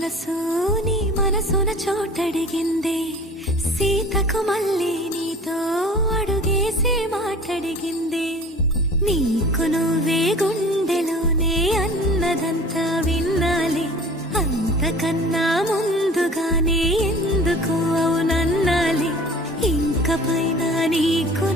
మనసు నీ మనసున చోటడిగిందే, సీతకు మళ్ళీ నీతో అడుగేసి మాటడిగిందే. నీకు నువ్వే గుండెలోనే అన్నదంతా విన్నాలి, అంతకన్నా ముందుగానే ఎందుకు అవునన్నాలి. ఇంక పైన నీకు